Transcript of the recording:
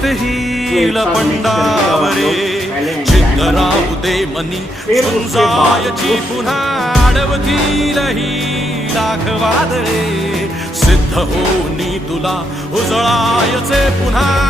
चित हिल पंडावरे चित्त राहू दे मनी झुंजायची पुन्हा अडवतील ही लाख वादळे सिद्ध होनी तुला उजळायचे पुन्हा